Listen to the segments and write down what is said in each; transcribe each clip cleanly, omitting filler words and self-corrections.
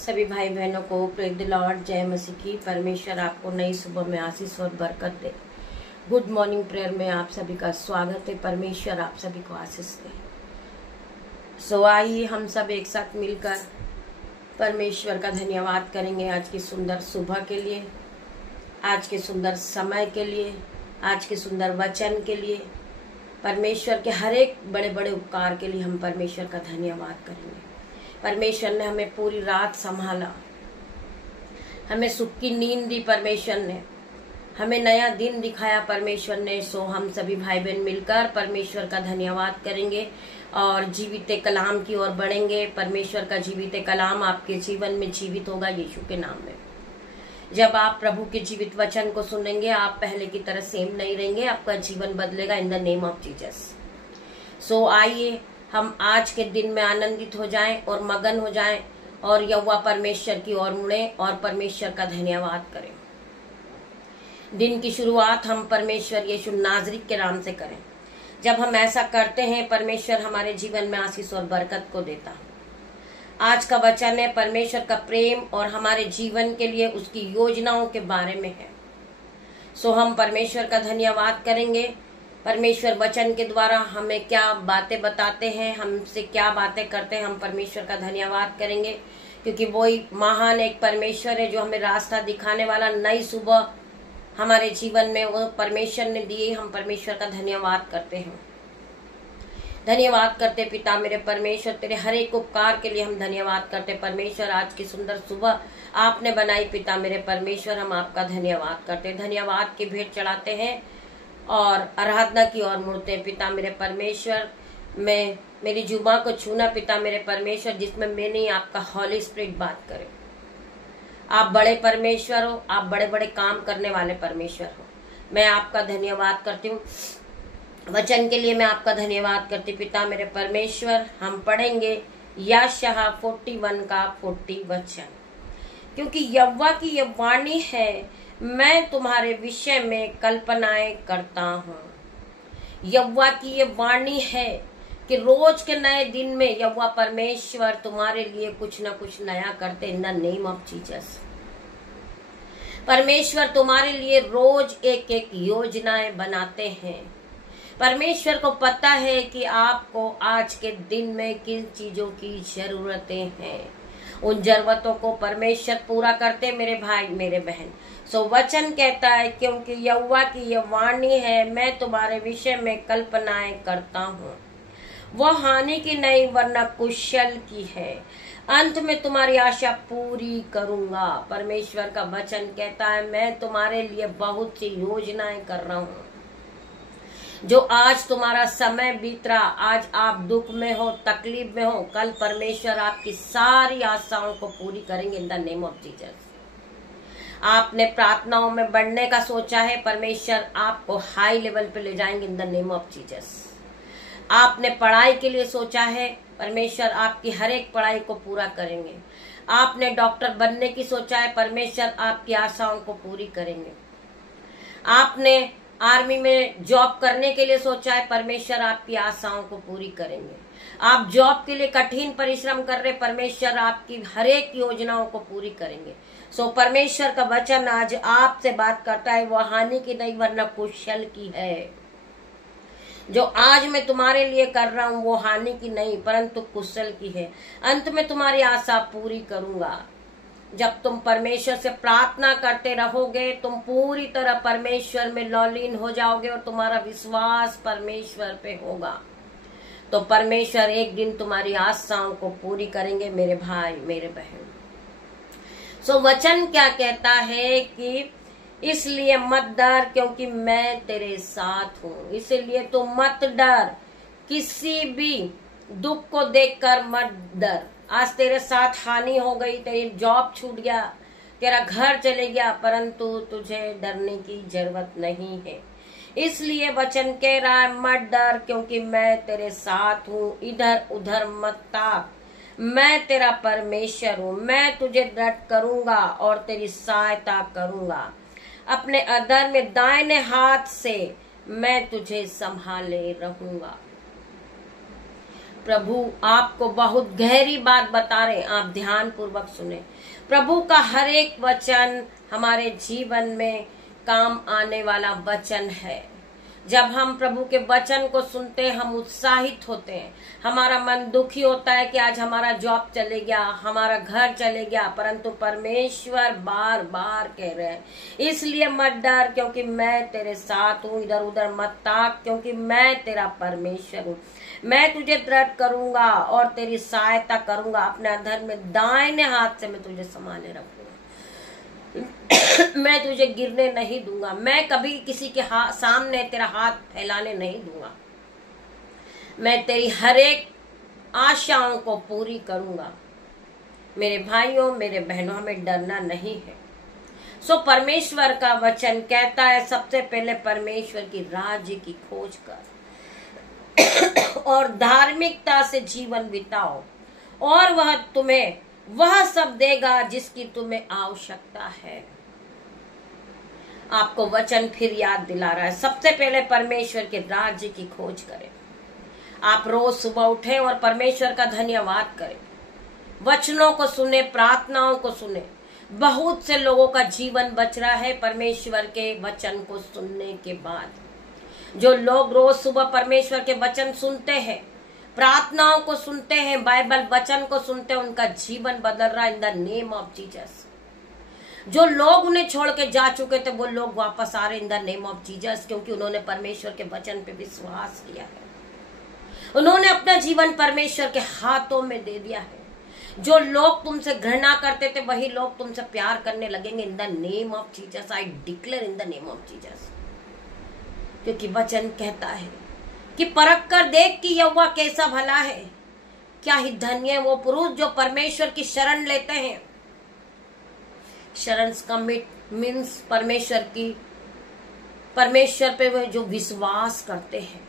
सभी भाई बहनों को प्रेज द लॉर्ड, जय मसीह की। परमेश्वर आपको नई सुबह में आशीष और बरकत दे। गुड मॉर्निंग प्रेयर में आप सभी का स्वागत है। परमेश्वर आप सभी को आशीष दे। सो आइए हम सब एक साथ मिलकर परमेश्वर का धन्यवाद करेंगे आज की सुंदर सुबह के लिए, आज के सुंदर समय के लिए, आज के सुंदर वचन के लिए, परमेश्वर के हर एक बड़े बड़े उपकार के लिए हम परमेश्वर का धन्यवाद करेंगे। परमेश्वर ने हमें पूरी रात संभाला, हमें सुख की नींद दी, परमेश्वर ने हमें नया दिन दिखाया परमेश्वर ने। सो हम सभी भाई बहन मिलकर परमेश्वर का धन्यवाद करेंगे और जीवित कलाम की ओर बढ़ेंगे। परमेश्वर का जीवित कलाम आपके जीवन में जीवित होगा यीशु के नाम में। जब आप प्रभु के जीवित वचन को सुनेंगे, आप पहले की तरह सेम नहीं रहेंगे, आपका जीवन बदलेगा in the name of Jesus. So आइए हम आज के दिन में आनंदित हो जाएं और मगन हो जाएं और यहोवा परमेश्वर की ओर मुड़ें और परमेश्वर का धन्यवाद करें। दिन की शुरुआत हम परमेश्वर यीशु नाज़री के नाम से करें। जब हम ऐसा करते हैं, परमेश्वर हमारे जीवन में आशीष और बरकत को देता है। आज का वचन है परमेश्वर का प्रेम और हमारे जीवन के लिए उसकी योजनाओं के बारे में है। सो हम परमेश्वर का धन्यवाद करेंगे। परमेश्वर वचन के द्वारा हमें क्या बातें बताते हैं, हमसे क्या बातें करते हैं, हम परमेश्वर का धन्यवाद करेंगे क्योंकि वही महान एक परमेश्वर है जो हमें रास्ता दिखाने वाला। नई सुबह हमारे जीवन में वो परमेश्वर ने दिए, हम परमेश्वर का धन्यवाद करते हैं। धन्यवाद करते पिता मेरे परमेश्वर, तेरे हर एक उपकार के लिए हम धन्यवाद करते परमेश्वर। आज की सुंदर सुबह आपने बनाई पिता मेरे परमेश्वर, हम आपका धन्यवाद करते, धन्यवाद की भेंट चढ़ाते हैं और आराधना की ओर मुड़ते हैं पिता मेरे परमेश्वर। मैं मेरी जुबान को छूना पिता मेरे परमेश्वर, जिसमें मैं नहीं आपका हॉली स्पिरिट बात करे। आप बड़े परमेश्वर हो, आप बड़े बड़े काम करने वाले परमेश्वर हो। मैं आपका धन्यवाद करती हूँ वचन के लिए, मैं आपका धन्यवाद करती पिता मेरे परमेश्वर। हम पढ़ेंगे यशायाह 41 का 40 वचन। क्योंकि यहोवा की यह वाणी है, मैं तुम्हारे विषय में कल्पनाएं करता हूँ। यहोवा की ये वाणी है कि रोज के नए दिन में यहोवा परमेश्वर तुम्हारे लिए कुछ न कुछ नया करते इन द नेम ऑफ जीसस। परमेश्वर तुम्हारे लिए रोज एक एक योजनाएं बनाते हैं। परमेश्वर को पता है कि आपको आज के दिन में किन चीजों की जरूरतें हैं। उन जरूरतों को परमेश्वर पूरा करते मेरे भाई मेरे बहन। सो वचन कहता है क्योंकि यहोवा की यह वाणी है, मैं तुम्हारे विषय में कल्पनाएं करता हूँ। वह हानि की नहीं वरना कुशल की है। अंत में तुम्हारी आशा पूरी करूंगा। परमेश्वर का वचन कहता है मैं तुम्हारे लिए बहुत सी योजनाएं कर रहा हूँ। जो आज तुम्हारा समय बीत रहा, आज आप दुख में हो, तकलीफ में हो, कल परमेश्वर आपकी सारी आशाओं को पूरी करेंगे in the name of Jesus. आपने प्रार्थनाओं में बढ़ने का सोचा है, परमेश्वर आपको हाई लेवल पे ले जाएंगे इन द नेम ऑफ जीसस। आपने पढ़ाई के लिए सोचा है, परमेश्वर आपकी हर एक पढ़ाई को पूरा करेंगे। आपने डॉक्टर बनने की सोचा है, परमेश्वर आपकी आशाओं को पूरी करेंगे। आपने आर्मी में जॉब करने के लिए सोचा है, परमेश्वर आपकी आशाओं को पूरी करेंगे। आप जॉब के लिए कठिन परिश्रम कर रहे, परमेश्वर आपकी हर एक योजनाओं को पूरी करेंगे। सो परमेश्वर का वचन आज आपसे बात करता है, वह हानि की नहीं वरना कुशल की है। जो आज मैं तुम्हारे लिए कर रहा हूँ वो हानि की नहीं परंतु कुशल की है। अंत में तुम्हारी आशा पूरी करूंगा। जब तुम परमेश्वर से प्रार्थना करते रहोगे, तुम पूरी तरह परमेश्वर में लौलीन हो जाओगे और तुम्हारा विश्वास परमेश्वर पे होगा, तो परमेश्वर एक दिन तुम्हारी आशाओं को पूरी करेंगे मेरे भाई मेरे बहन। सो वचन क्या कहता है कि इसलिए मत डर क्योंकि मैं तेरे साथ हूँ। इसलिए तुम मत डर, किसी भी दुख को देखकर मत डर। आज तेरे साथ हानि हो गई, तेरी जॉब छूट गया, तेरा घर चले गया, परंतु तुझे डरने की जरूरत नहीं है। इसलिए वचन कह रहा है मत डर क्योंकि मैं तेरे साथ हूँ। इधर उधर मत ताक, मैं तेरा परमेश्वर हूँ। मैं तुझे दृढ़ करूंगा और तेरी सहायता करूंगा। अपने अधर में दाहिने हाथ से मैं तुझे संभाले रहूंगा। प्रभु आपको बहुत गहरी बात बता रहे हैं, आप ध्यान पूर्वक सुने। प्रभु का हर एक वचन हमारे जीवन में काम आने वाला वचन है। जब हम प्रभु के वचन को सुनते हैं हम उत्साहित होते हैं। हमारा मन दुखी होता है कि आज हमारा जॉब चले गया, हमारा घर चले गया, परंतु परमेश्वर बार बार कह रहे हैं, इसलिए मत डर क्योंकि मैं तेरे साथ हूँ। इधर उधर मत ताक क्योंकि मैं तेरा परमेश्वर हूँ। मैं तुझे दृढ़ करूंगा और तेरी सहायता करूंगा। अपने अधर में दाहिने हाथ से मैं तुझे संभाले रखूंगा। मैं तुझे गिरने नहीं दूंगा। मैं कभी किसी के सामने तेरा हाथ फैलाने नहीं दूंगा। मैं तेरी हर एक आशाओं को पूरी करूंगा। मेरे भाइयों, मेरे बहनों, हमें डरना नहीं है। सो परमेश्वर का वचन कहता है, सबसे पहले परमेश्वर की राज्य की खोज कर और धार्मिकता से जीवन बिताओ और वह तुम्हें वह सब देगा जिसकी तुम्हें आवश्यकता है। आपको वचन फिर याद दिला रहा है, सबसे पहले परमेश्वर के राज्य की खोज करें। आप रोज सुबह उठे और परमेश्वर का धन्यवाद करें, वचनों को सुने, प्रार्थनाओं को सुने। बहुत से लोगों का जीवन बच रहा है परमेश्वर के वचन को सुनने के बाद। जो लोग रोज सुबह परमेश्वर के वचन सुनते हैं, प्रार्थनाओं को सुनते हैं, बाइबल वचन को सुनते हैं, उनका जीवन बदल रहा है इन द नेम ऑफ जीसस। जो लोग उन्हें छोड़ के जा चुके थे वो लोग वापस आ रहे इन द नेम ऑफ जीसस, क्योंकि उन्होंने परमेश्वर के वचन पे विश्वास किया है। उन्होंने अपना जीवन परमेश्वर के हाथों में दे दिया है। जो लोग तुमसे घृणा करते थे वही लोग तुमसे प्यार करने लगेंगे इन the name of Jesus. I declare in the name of Jesus, क्योंकि वचन कहता है कि परख कर देख कि यहोवा कैसा भला है। क्या ही धन्य है वो पुरुष जो परमेश्वर की शरण लेते हैं। शरण का मीन्स परमेश्वर पे वो जो विश्वास करते हैं,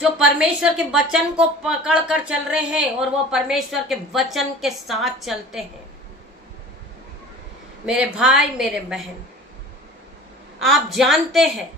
जो परमेश्वर के वचन को पकड़ कर चल रहे हैं और वो परमेश्वर के वचन के साथ चलते हैं। मेरे भाई, मेरे बहन, आप जानते हैं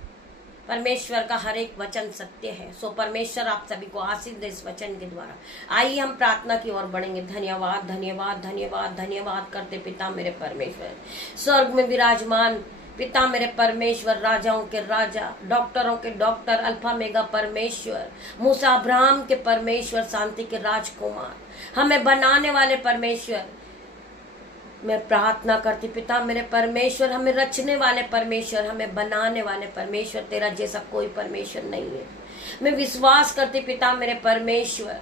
परमेश्वर का हर एक वचन सत्य है। सो परमेश्वर आप सभी को आशीष दे इस वचन के द्वारा। आइए हम प्रार्थना की ओर बढ़ेंगे। धन्यवाद, धन्यवाद, धन्यवाद, धन्यवाद करते पिता मेरे परमेश्वर, स्वर्ग में विराजमान पिता मेरे परमेश्वर, राजाओं के राजा, डॉक्टरों के डॉक्टर, अल्फा मेगा परमेश्वर, मूसा अब्राहम के परमेश्वर, शांति के राजकुमार, हमें बनाने वाले परमेश्वर, मैं प्रार्थना करती पिता मेरे परमेश्वर, हमें रचने वाले परमेश्वर, हमें बनाने वाले परमेश्वर, तेरा जैसा कोई परमेश्वर नहीं है। मैं विश्वास करती पिता मेरे परमेश्वर,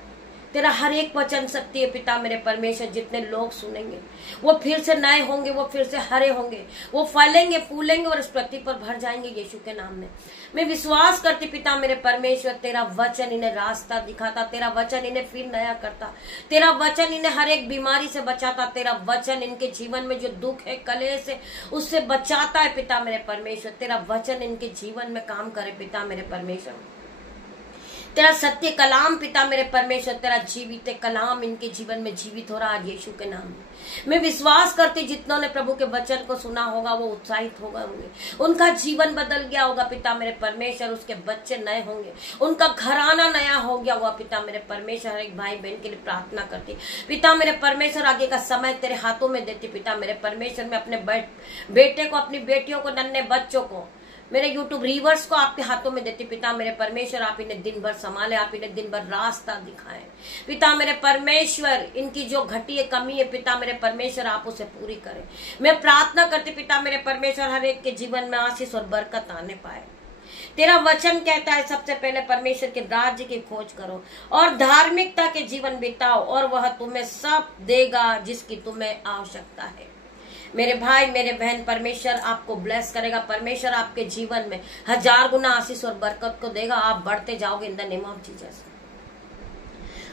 तेरा हर एक वचन सत्य है पिता मेरे परमेश्वर। जितने लोग सुनेंगे वो फिर से नए होंगे, वो फिर से हरे होंगे, वो फलेंगे, फूलेंगे और इस पृथ्वी पर भर जाएंगे यीशु के नाम में। मैं विश्वास करती पिता मेरे परमेश्वर, तेरा वचन इन्हें रास्ता दिखाता, तेरा वचन इन्हें फिर नया करता, तेरा वचन इन्हें हर एक बीमारी से बचाता, तेरा वचन इनके जीवन में जो दुख है, कलेश है, उससे बचाता है पिता मेरे परमेश्वर। तेरा वचन इनके जीवन में काम करे पिता मेरे परमेश्वर। तेरा सत्य कलाम पिता मेरे परमेश्वर, तेरा जीवित कलाम इनके जीवन में जीवित हो रहा है यीशु के नाम में। मैं विश्वास करती जितनों ने प्रभु के वचन को सुना होगा वो उत्साहित होंगे, उनका जीवन बदल गया होगा पिता मेरे परमेश्वर, उसके बच्चे नए होंगे, उनका घराना नया हो गया होगा पिता मेरे परमेश्वर। हर एक भाई बहन के लिए प्रार्थना करती पिता मेरे परमेश्वर, आगे का समय तेरे हाथों में देती पिता मेरे परमेश्वर। मैं अपने बेटे को, अपनी बेटियों को, नन्हे बच्चों को, मेरे यूट्यूब रीवर्स को आपके हाथों में देती पिता मेरे परमेश्वर। आप इन्हें दिन भर संभाले, आप इन्हें दिन भर रास्ता दिखाएं पिता मेरे परमेश्वर। इनकी जो घटी है, कमी है पिता मेरे परमेश्वर, आप उसे पूरी करें। मैं प्रार्थना करती पिता मेरे परमेश्वर, हर एक के जीवन में आशीष और बरकत आने पाए। तेरा वचन कहता है सबसे पहले परमेश्वर के राज्य की खोज करो और धार्मिकता के जीवन बिताओ और वह तुम्हें सब देगा जिसकी तुम्हें आवश्यकता है। मेरे भाई, मेरे बहन, परमेश्वर आपको ब्लेस करेगा। परमेश्वर आपके जीवन में 1000 गुना आशीष और बरकत को देगा। आप बढ़ते जाओगे इन द नेम ऑफ जीसस।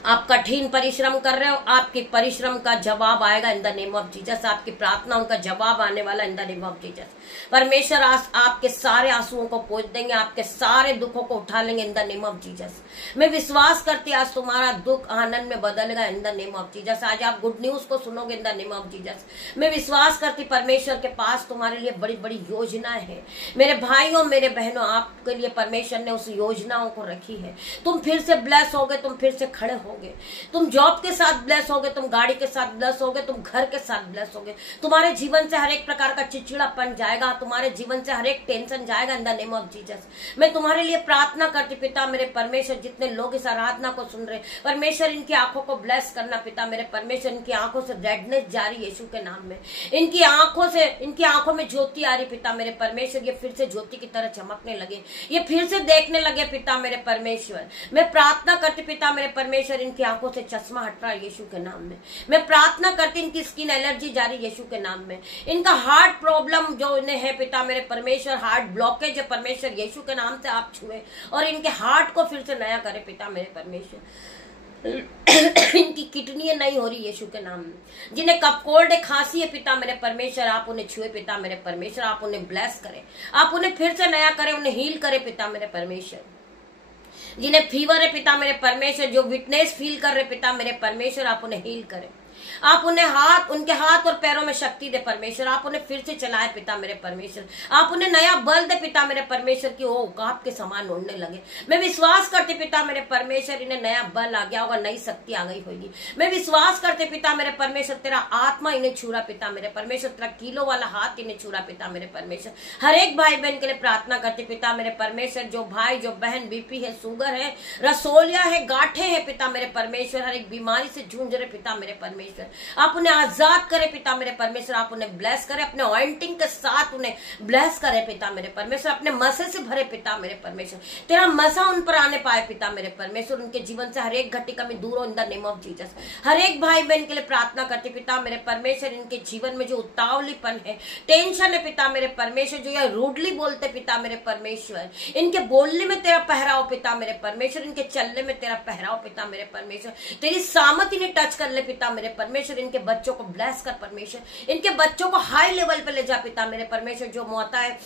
आप कठिन परिश्रम कर रहे हो, आपकी परिश्रम का जवाब आएगा इन द नेम ऑफ जीसस। आपकी प्रार्थनाओं का जवाब आने वाला इन द नेम ऑफ जीसस। परमेश्वर आपके सारे आंसुओं को पोंछ देंगे, आपके सारे दुखों को उठा लेंगे इन द नेम ऑफ जीसस। मैं विश्वास करती आज तुम्हारा दुख आनंद में बदलेगा in the name of Jesus. आज आप गुड न्यूज को सुनोगे इन द नेम ऑफ जीसस। मैं विश्वास करती परमेश्वर के पास तुम्हारे लिए बड़ी बड़ी योजनाएं हैं। मेरे भाइयों, मेरे बहनों, आपके लिए परमेश्वर ने उस योजनाओं को रखी है। तुम फिर से ब्लेस होगे, तुम फिर से खड़े होगे, तुम जॉब के साथ ब्लेस होगे, तुम गाड़ी के साथ ब्लेस होगे, तुम घर के साथ ब्लेस होगे। तुम्हारे जीवन से हर एक प्रकार का चिड़चिड़ापन जाएगा, तुम्हारे जीवन से हर एक टेंशन जाएगा इन द नेम ऑफ जीसस। मैं तुम्हारे लिए प्रार्थना करती पिता मेरे परमेश्वर, जितने लोग इस आराधना को सुन रहे परमेश्वर, इनकी आंखों को ब्लेस करना पिता मेरे परमेश्वर, इनकी आंखों से रेडनेस जारी यीशु के नाम में, इनकी आंखों में ज्योति आ रही पिता मेरे परमेश्वर, ये फिर से ज्योति की तरह चमकने लगे, ये फिर से देखने लगे पिता मेरे परमेश्वर। मैं प्रार्थना करती पिता मेरे परमेश्वर, इनकी आंखों से चश्मा हट रहा है यीशु के नाम में। मैं प्रार्थना करती इनकी स्किन एलर्जी जारी यीशु के नाम में, इनका हार्ट प्रॉब्लम जो इन्हें है पिता मेरे परमेश्वर, हार्ट ब्लॉकेज है परमेश्वर, यीशु के नाम से आप छुए और इनके हार्ट को फिर से नया करे पिता मेरे परमेश्वर। इनकी किडनी नहीं हो रही यीशु के नाम में, जिन्हें कफ कोल्ड है, खांसी है पिता मेरे परमेश्वर, आप उन्हें छुए पिता मेरे परमेश्वर, आप उन्हें ब्लेस करें, आप उन्हें फिर से नया करें, उन्हें हील करे पिता मेरे परमेश्वर। जिन्हें फीवर है पिता मेरे परमेश्वर, जो वीकनेस फील कर रहे पिता मेरे परमेश्वर, आप उन्हें हील करें, आप उन्हें उनके हाथ और पैरों में शक्ति दे परमेश्वर, आप उन्हें फिर से चलाए पिता मेरे परमेश्वर, आप उन्हें नया बल दे पिता मेरे परमेश्वर की वो काप के समान उड़ने लगे। मैं विश्वास करती पिता मेरे परमेश्वर, इन्हें नया बल आ गया होगा, नई शक्ति आ गई होगी। मैं विश्वास करते पिता मेरे परमेश्वर, तेरा आत्मा इन्हें छू रहा पिता मेरे परमेश्वर, तेरा किलो वाला हाथ इन्हें छू रहा पिता मेरे परमेश्वर। हर एक भाई बहन के लिए प्रार्थना करते पिता मेरे परमेश्वर, जो भाई जो बहन बीपी है, शुगर है, रसोलिया है, गांठे है पिता मेरे परमेश्वर, हर एक बीमारी से जूझ रहे पिता मेरे परमेश्वर, आप उन्हें आजाद करें पिता मेरे परमेश्वर, आप उन्हें ब्लेस करें, अपने ऑइंटिंग के साथ उन्हें ब्लेस करें पिता मेरे परमेश्वर, अपने मसे से भरे पिता मेरे परमेश्वर, तेरा मसा उन पर आने पाए पिता मेरे परमेश्वर, उनके जीवन से हर एक घटी कमी दूर हो in the name of Jesus. हर एक भाई बहन के लिए प्रार्थना करते पिता मेरे परमेश्वर, इनके जीवन में जो उतावलीपन है, टेंशन है पिता मेरे परमेश्वर, जो यह रूडली बोलते पिता मेरे परमेश्वर, इनके बोलने में तेरा पहराव पिता मेरे परमेश्वर, इनके चलने में तेरा पहराव पिता मेरे परमेश्वर, तेरी सामत इन्हें टच कर ले पिता मेरे परमेश्वर। इनके बच्चों को ब्लेस कर परमेश्वर, इनके बच्चों को हाई लेवल पे ले जा पिता मेरे परमेश्वर। जो माता है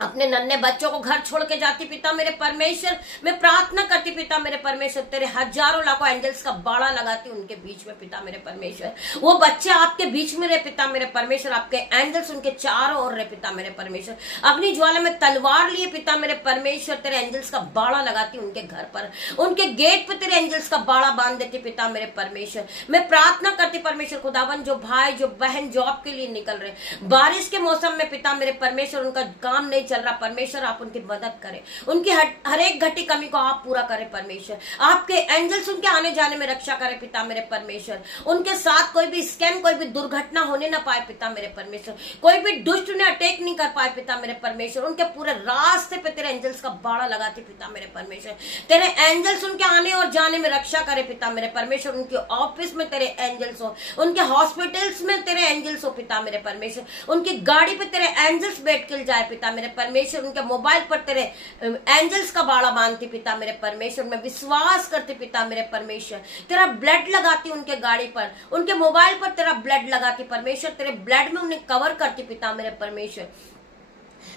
अपने नन्हे बच्चों को घर छोड़ के जाती पिता मेरे परमेश्वर, मैं प्रार्थना करती पिता मेरे परमेश्वर, तेरे हजारों लाखों एंजल्स का बाड़ा लगाती उनके बीच में पिता मेरे परमेश्वर। वो बच्चे आपके बीच में रहे पिता मेरे परमेश्वर, आपके एंजल्स उनके चारों ओर रहे पिता मेरे परमेश्वर। अग्नि ज्वाला में तलवार लिए पिता मेरे परमेश्वर, तेरे एंजल्स का बाड़ा लगाती उनके घर पर, उनके गेट पे तेरे एंजल्स का बाड़ा बांध देती पिता मेरे परमेश्वर। मैं प्रार्थना करती परमेश्वर खुदावन, जो भाई जो बहन जॉब के लिए निकल रहे, बारिश के मौसम में पिता मेरे परमेश्वर उनका काम नहीं चल रहा परमेश्वर, आप उनकी मदद करें, उनकी हर एक घटी कमी को आप पूरा करें परमेश्वर। आपके एंजल्स उनके आने जाने में रक्षा करें पिता मेरे परमेश्वर। उनके साथ कोई भी स्कैम, कोई भी दुर्घटना होने ना पाए पिता मेरे परमेश्वर, कोई भी दुष्ट उन्हें अटैक नहीं कर पाए पिता मेरे परमेश्वर। उनके पूरे रास्ते पे तेरे एंजल्स का बाड़ा लगाते पिता मेरे परमेश्वर। तेरे एंजल्स उनके आने और जाने में रक्षा करे पिता मेरे परमेश्वर। उनके ऑफिस में तेरे एंजल्स हो, उनके हॉस्पिटल्स में तेरे एंजल्स हो पिता मेरे परमेश्वर। उनकी गाड़ी पे तेरे एंजल्स बैठ कर जाए पिता मेरे परमेश्वर। उनके मोबाइल पर तेरे एंजल्स का बाड़ा बांधती पिता मेरे परमेश्वर। मैं विश्वास करती पिता मेरे परमेश्वर, तेरा ब्लड लगाती उनके गाड़ी पर, उनके मोबाइल पर तेरा ब्लड लगाती परमेश्वर, तेरे ब्लड में उन्हें कवर करती पिता मेरे परमेश्वर।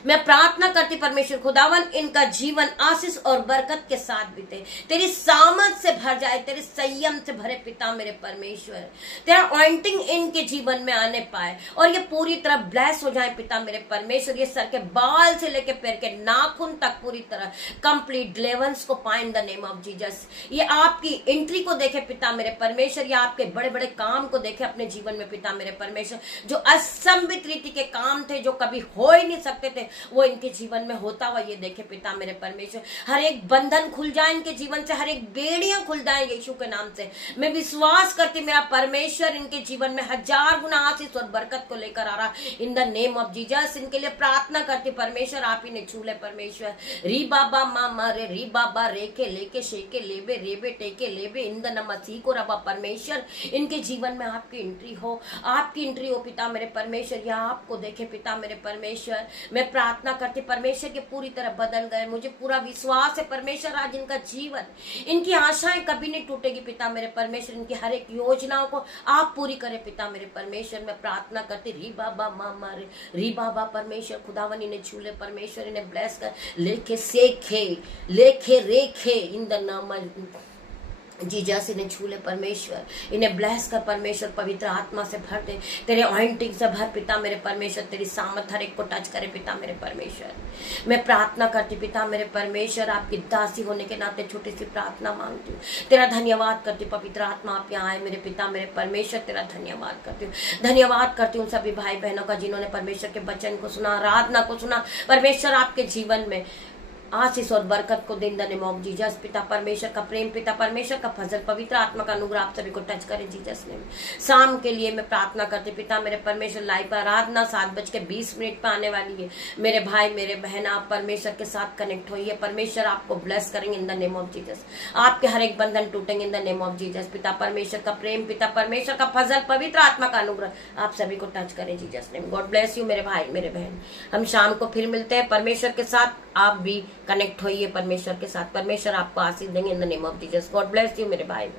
मैं प्रार्थना करती परमेश्वर खुदावन, इनका जीवन आशीष और बरकत के साथ बीते, तेरी सामर्थ से भर जाए, तेरे संयम से भरे पिता मेरे परमेश्वर। तेरा ऑइंटिंग इनके जीवन में आने पाए और ये पूरी तरह ब्लेस हो जाए पिता मेरे परमेश्वर। ये सर के बाल से लेके पैर के नाखून तक पूरी तरह कंप्लीट डिलीवरेंस को पाए इन द नेम ऑफ जीसस। ये आपकी एंट्री को देखे पिता मेरे परमेश्वर, ये आपके बड़े बड़े काम को देखे अपने जीवन में पिता मेरे परमेश्वर। जो असंभित रीति के काम थे, जो कभी हो ही नहीं सकते थे, वो इनके जीवन में होता हुआ ये देखे पिता मेरे परमेश्वर। हर एक बंधन खुल जाए इनके जीवन से, हर एक बेड़ियां खुल जाए यीशु के नाम से। मैं विश्वास करती मेरा परमेश्वर इनके जीवन में 1000 गुना आशीष और बरकत को लेकर आ रहा इन द नेम ऑफ जीसस। इनके लिए प्रार्थना करती परमेश्वर, आप ही ने छू ले परमेश्वर। री बाबा मामा रे री बाबा रेके लेके शेके लेबे रेबे टेके लेबे इन द मसीह को रबा परमेश्वर। इनके जीवन में आपकी एंट्री हो, आपकी एंट्री हो पिता मेरे परमेश्वर। या आपको देखे पिता मेरे परमेश्वर। मैं प्रार्थना करती परमेश्वर के पूरी तरह बदल गए, मुझे पूरा विश्वास है परमेश्वर आज इनका जीवन, इनकी आशाएं कभी नहीं टूटेगी पिता मेरे परमेश्वर। इनकी हर एक योजनाओं को आप पूरी करें पिता मेरे परमेश्वर। मैं प्रार्थना करती री बाबा मामा री बाबा परमेश्वर खुदावन, इन्हें छूले परमेश्वर, इन्हें ब्लेस कर, लेके सेखे लेखे रेखे इन द नाम जीजस इन्हें छू ले परमेश्वर, इन्हें ब्लेस कर परमेश्वर, पवित्र आत्मा से भर दे, तेरे ऑइंटिंग से भर पिता मेरे परमेश्वर, तेरी सामर्थ हर एक को टच करे पिता मेरे परमेश्वर। मैं प्रार्थना करती पिता मेरे परमेश्वर, आपकी दासी होने के नाते छोटी सी प्रार्थना मांगती हूँ, तेरा धन्यवाद करती हूँ पवित्र आत्मा आप यहाँ आए मेरे पिता मेरे परमेश्वर, तेरा धन्यवाद करती हूँ, धन्यवाद करती हूँ सभी भाई बहनों का जिन्होंने परमेश्वर के वचन को सुना, आराधना को सुना परमेश्वर, आपके जीवन में आशीष और बरकत को दिन द नेम ऑफ जीसस। पिता परमेश्वर का प्रेम, पिता परमेश्वर का फजल, पवित्र आत्मा का अनुग्रह आप सभी को टच करे जीसस नेम। शाम के लिए मैं प्रार्थना करती पिता मेरे परमेश्वर, लाइव आराधना 7:20 पे आने वाली है। मेरे भाई मेरे बहन आप परमेश्वर के साथ कनेक्ट होइए, परमेश्वर आपको ब्लेस करेंगे in the name of Jesus. आपके हर एक बंधन टूटेंगे in the name of Jesus. पिता परमेश्वर का प्रेम, पिता परमेश्वर का फजल, पवित्र आत्मा का अनुग्रह आप सभी को टच करे Jesus name. God bless you मेरे भाई मेरे बहन। हम शाम को फिर मिलते हैं परमेश्वर के साथ, आप भी कनेक्ट होइए परमेश्वर के साथ, परमेश्वर आपको आशीष देंगे इन the name of Jesus. God bless you मेरे भाई।